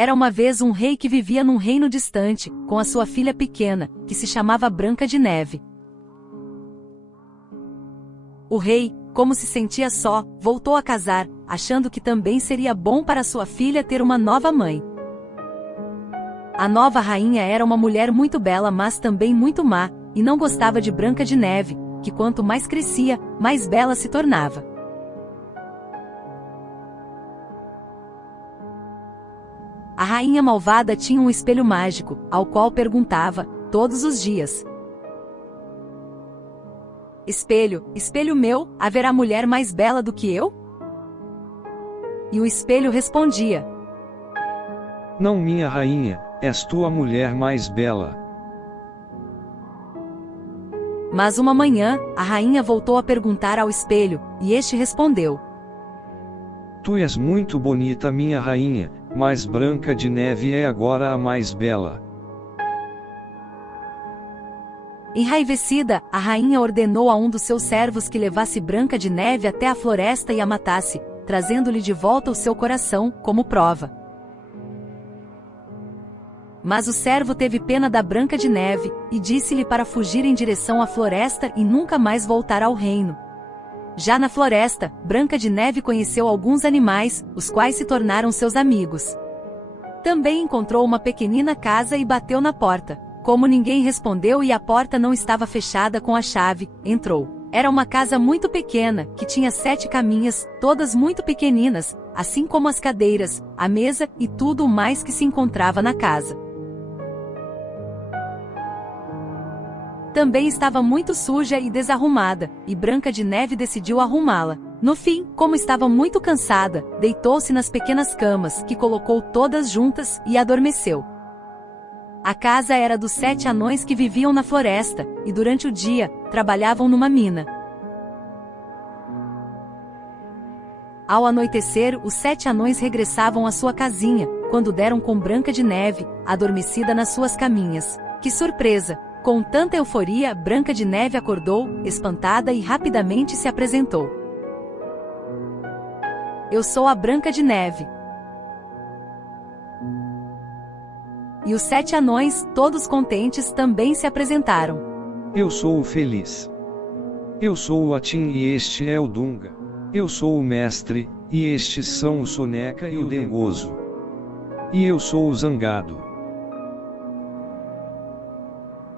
Era uma vez um rei que vivia num reino distante, com a sua filha pequena, que se chamava Branca de Neve. O rei, como se sentia só, voltou a casar, achando que também seria bom para sua filha ter uma nova mãe. A nova rainha era uma mulher muito bela, mas também muito má, e não gostava de Branca de Neve, que quanto mais crescia, mais bela se tornava. A rainha malvada tinha um espelho mágico, ao qual perguntava, todos os dias: Espelho, espelho meu, haverá mulher mais bela do que eu? E o espelho respondia: Não, minha rainha, és tu a mulher mais bela. Mas uma manhã, a rainha voltou a perguntar ao espelho, e este respondeu: Tu és muito bonita, minha rainha, mas Branca de Neve é agora a mais bela. Enraivecida, a rainha ordenou a um dos seus servos que levasse Branca de Neve até a floresta e a matasse, trazendo-lhe de volta o seu coração, como prova. Mas o servo teve pena da Branca de Neve, e disse-lhe para fugir em direção à floresta e nunca mais voltar ao reino. Já na floresta, Branca de Neve conheceu alguns animais, os quais se tornaram seus amigos. Também encontrou uma pequenina casa e bateu na porta. Como ninguém respondeu e a porta não estava fechada com a chave, entrou. Era uma casa muito pequena, que tinha 7 caminhas, todas muito pequeninas, assim como as cadeiras, a mesa e tudo o mais que se encontrava na casa. Também estava muito suja e desarrumada, e Branca de Neve decidiu arrumá-la. No fim, como estava muito cansada, deitou-se nas pequenas camas, que colocou todas juntas, e adormeceu. A casa era dos 7 anões que viviam na floresta, e durante o dia, trabalhavam numa mina. Ao anoitecer, os 7 anões regressavam à sua casinha, quando deram com Branca de Neve, adormecida nas suas caminhas. Que surpresa! Com tanta euforia, Branca de Neve acordou, espantada e rapidamente se apresentou. Eu sou a Branca de Neve. E os 7 anões, todos contentes, também se apresentaram. Eu sou o Feliz. Eu sou o Atim e este é o Dunga. Eu sou o Mestre, e estes são o Soneca e o Dengoso. E eu sou o Zangado.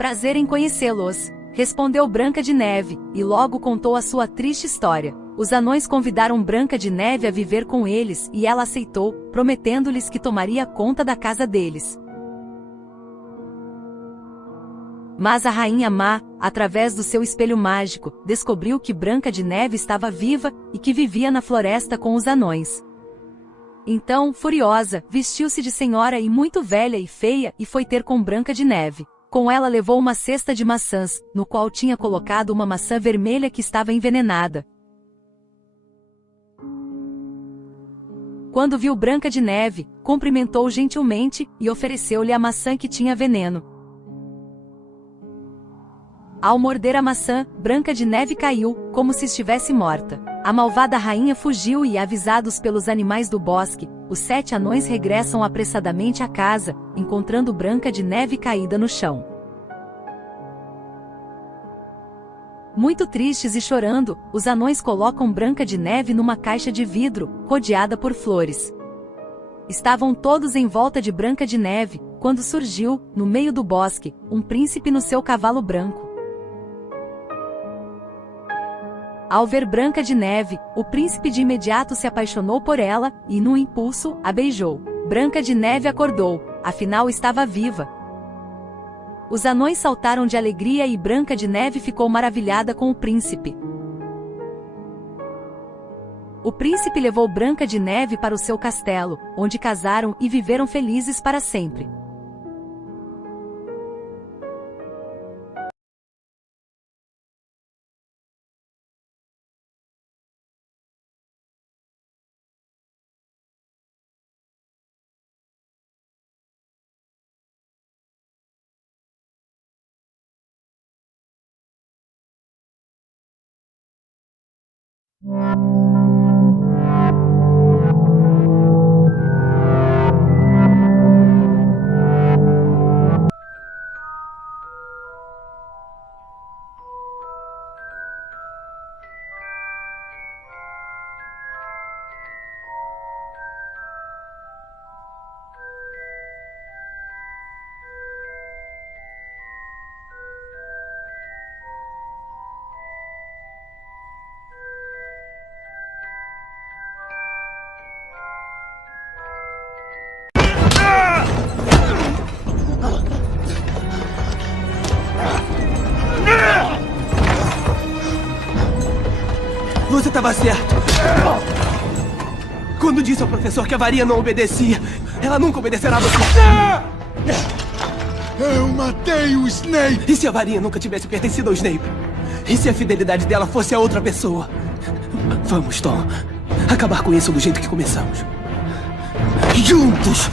Prazer em conhecê-los, respondeu Branca de Neve, e logo contou a sua triste história. Os anões convidaram Branca de Neve a viver com eles e ela aceitou, prometendo-lhes que tomaria conta da casa deles. Mas a rainha má, através do seu espelho mágico, descobriu que Branca de Neve estava viva e que vivia na floresta com os anões. Então, furiosa, vestiu-se de senhora e muito velha e feia e foi ter com Branca de Neve. Com ela levou uma cesta de maçãs, no qual tinha colocado uma maçã vermelha que estava envenenada. Quando viu Branca de Neve, cumprimentou gentilmente e ofereceu-lhe a maçã que tinha veneno. Ao morder a maçã, Branca de Neve caiu, como se estivesse morta. A malvada rainha fugiu e, avisados pelos animais do bosque, os 7 anões regressam apressadamente à casa, encontrando Branca de Neve caída no chão. Muito tristes e chorando, os anões colocam Branca de Neve numa caixa de vidro, rodeada por flores. Estavam todos em volta de Branca de Neve, quando surgiu, no meio do bosque, um príncipe no seu cavalo branco. Ao ver Branca de Neve, o príncipe de imediato se apaixonou por ela, e num impulso, a beijou. Branca de Neve acordou, afinal estava viva. Os anões saltaram de alegria e Branca de Neve ficou maravilhada com o príncipe. O príncipe levou Branca de Neve para o seu castelo, onde casaram e viveram felizes para sempre. estava certo. Quando disse ao professor que a varinha não obedecia, ela nunca obedecerá a você. Eu matei o Snape! E se a varinha nunca tivesse pertencido ao Snape? E se a fidelidade dela fosse a outra pessoa? Vamos, Tom. Acabar com isso do jeito que começamos. Juntos!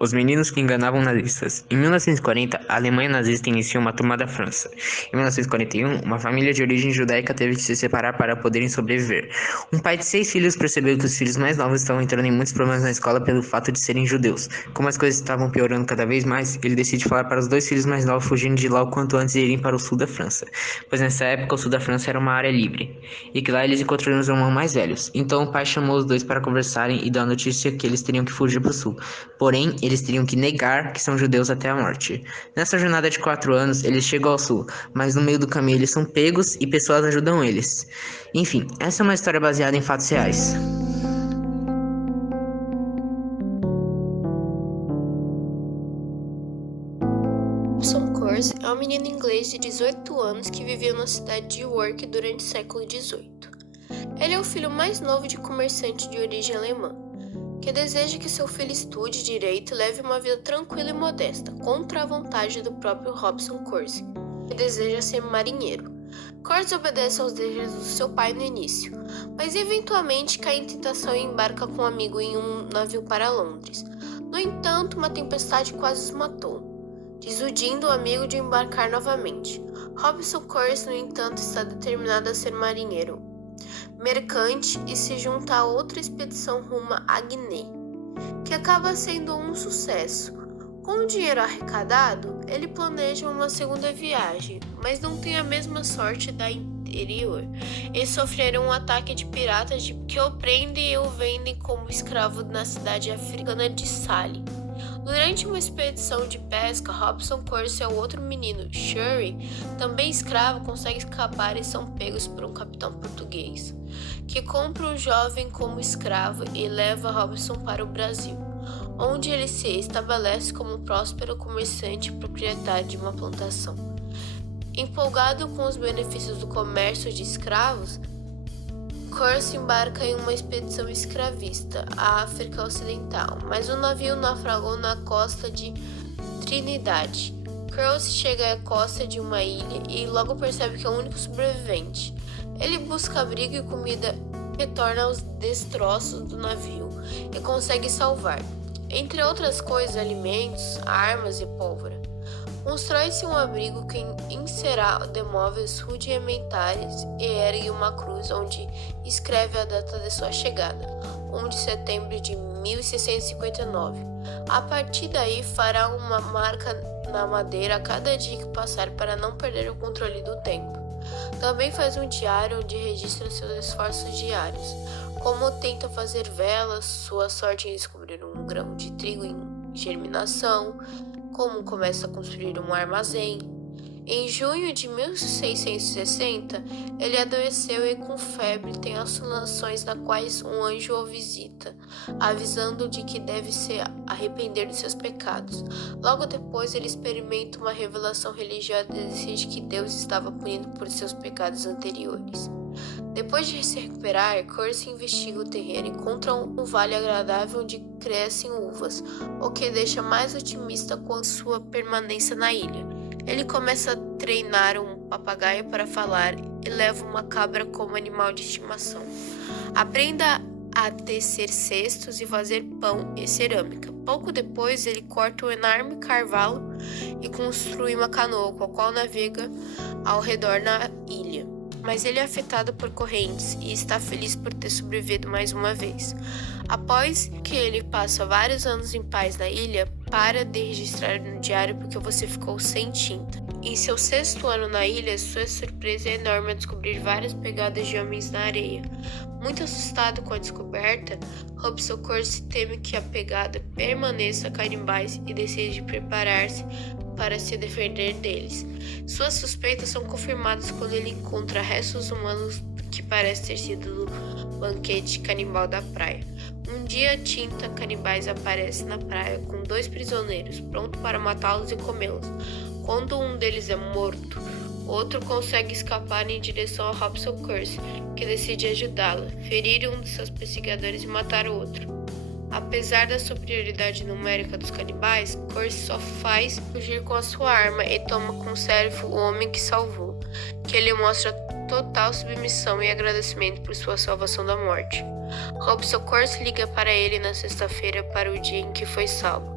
Os meninos que enganavam nazistas. Em 1940, a Alemanha nazista iniciou uma turma da França. Em 1941, uma família de origem judaica teve que se separar para poderem sobreviver. Um pai de 6 filhos percebeu que os filhos mais novos estavam entrando em muitos problemas na escola pelo fato de serem judeus. Como as coisas estavam piorando cada vez mais, ele decide falar para os 2 filhos mais novos fugirem de lá o quanto antes e irem para o sul da França, pois nessa época o sul da França era uma área livre, e que lá eles encontrariam os irmãos mais velhos. Então o pai chamou os 2 para conversarem e dar a notícia que eles teriam que fugir para o sul. Porém, eles teriam que negar que são judeus até a morte. Nessa jornada de 4 anos, eles chegam ao sul, mas no meio do caminho eles são pegos e pessoas ajudam eles. Enfim, essa é uma história baseada em fatos reais. Hobson Course é um menino inglês de 18 anos que viveu na cidade de York durante o século XVIII. Ele é o filho mais novo de comerciante de origem alemã, que deseja que seu filho estude direito e leve uma vida tranquila e modesta, contra a vontade do próprio Hobson Course, que deseja ser marinheiro. Course obedece aos desejos do seu pai no início, mas eventualmente cai em tentação e embarca com um amigo em um navio para Londres. No entanto, uma tempestade quase os matou, desiludindo o amigo de embarcar novamente. Hobson Course, no entanto, está determinado a ser marinheiro mercante e se junta a outra expedição rumo a Guiné, que acaba sendo um sucesso. Com o dinheiro arrecadado, ele planeja uma segunda viagem, mas não tem a mesma sorte da anterior. Eles sofreram um ataque de piratas que o prendem e o vendem como escravo na cidade africana de Salé. Durante uma expedição de pesca, Hobson Course e o outro menino, Shirley, também escravo, conseguem escapar e são pegos por um capitão português, que compra o jovem como escravo e leva Hobson para o Brasil, onde ele se estabelece como um próspero comerciante e proprietário de uma plantação. Empolgado com os benefícios do comércio de escravos, Course embarca em uma expedição escravista à África Ocidental, mas o navio naufragou na costa de Trinidade. Course chega à costa de uma ilha e logo percebe que é o único sobrevivente. Ele busca abrigo e comida retorna aos destroços do navio e consegue salvar, entre outras coisas, alimentos, armas e pólvora. Constrói-se um abrigo que inserá de móveis rudimentares e ergue uma cruz onde escreve a data de sua chegada, 1 de setembro de 1659. A partir daí fará uma marca na madeira a cada dia que passar para não perder o controle do tempo. Também faz um diário onde registra seus esforços diários, como tenta fazer velas, sua sorte em descobrir um grão de trigo em germinação, como começa a construir um armazém. Em junho de 1660, ele adoeceu e com febre tem alucinações nas quais um anjo o visita, avisando de que deve se arrepender de seus pecados. Logo depois, ele experimenta uma revelação religiosa e decide que Deus estava punindo por seus pecados anteriores. Depois de se recuperar, Curse investiga o terreno e encontra um vale agradável onde crescem uvas, o que deixa mais otimista quanto à sua permanência na ilha. Ele começa a treinar um papagaio para falar e leva uma cabra como animal de estimação. Aprenda a tecer cestos e fazer pão e cerâmica. Pouco depois, ele corta um enorme carvalho e constrói uma canoa com a qual navega ao redor da ilha. Mas ele é afetado por correntes e está feliz por ter sobrevivido mais uma vez. Após que ele passa vários anos em paz na ilha, para de registrar no diário porque você ficou sem tinta. Em seu 6º ano na ilha, sua surpresa é enorme ao descobrir várias pegadas de homens na areia. Muito assustado com a descoberta, Robson Curse teme que a pegada permaneça canibais e decide preparar-se para se defender deles. Suas suspeitas são confirmadas quando ele encontra restos humanos que parecem ter sido do banquete canibal da praia. Um dia, tinta canibais aparece na praia com 2 prisioneiros, pronto para matá-los e comê-los. Quando um deles é morto, outro consegue escapar em direção a Robson Curse, que decide ajudá-lo, ferir um de seus perseguidores e matar o outro. Apesar da superioridade numérica dos canibais, Curse só faz fugir com a sua arma e toma como servo o homem que salvou, que ele mostra total submissão e agradecimento por sua salvação da morte. Robson Curse liga para ele na sexta-feira para o dia em que foi salvo.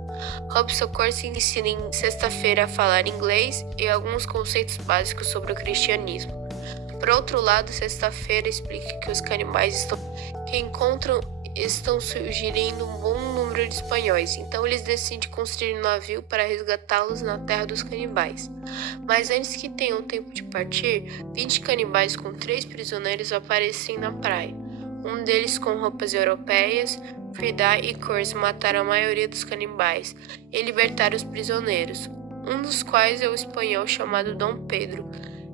Robson Curse ensina em sexta-feira a falar inglês e alguns conceitos básicos sobre o cristianismo. Por outro lado, sexta-feira explica que os canibais estão sugerindo um bom número de espanhóis, então eles decidem construir um navio para resgatá-los na terra dos canibais. Mas antes que tenham tempo de partir, 20 canibais com 3 prisioneiros aparecem na praia. Um deles com roupas europeias. Frida e Curse mataram a maioria dos canibais e libertaram os prisioneiros, um dos quais é o espanhol chamado Dom Pedro,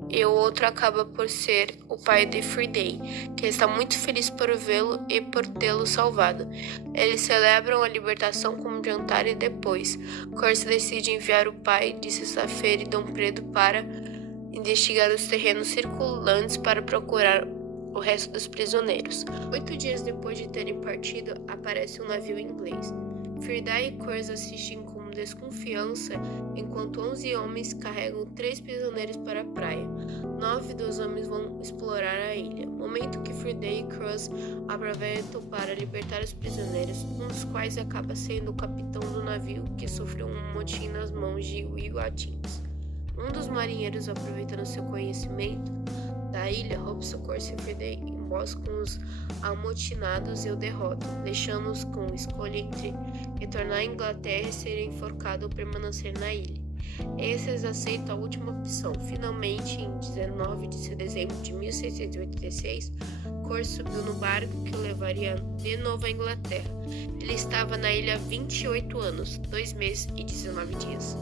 e o outro acaba por ser o pai de Friday, que está muito feliz por vê-lo e por tê-lo salvado. Eles celebram a libertação com um jantar e depois, Curse decide enviar o pai de sexta-feira e Dom Pedro para investigar os terrenos circundantes para procurar o resto dos prisioneiros. 8 dias depois de terem partido, aparece um navio inglês. Frida e Curse assistem com desconfiança enquanto 11 homens carregam 3 prisioneiros para a praia. 9 dos homens vão explorar a ilha, momento que Frida e Curse aproveitam para libertar os prisioneiros, um dos quais acaba sendo o capitão do navio, que sofreu um motim nas mãos de Will Atkins. Um dos marinheiros, aproveitando seu conhecimento da ilha, Robson Curse e Frida emboscam os amotinados e o derrotam, deixando-os com escolha entre retornar à Inglaterra e ser enforcado ou permanecer na ilha. Esses aceitam a última opção. Finalmente, em 19 de dezembro de 1686, Curse subiu no barco que o levaria de novo à Inglaterra. Ele estava na ilha há 28 anos, 2 meses e 19 dias.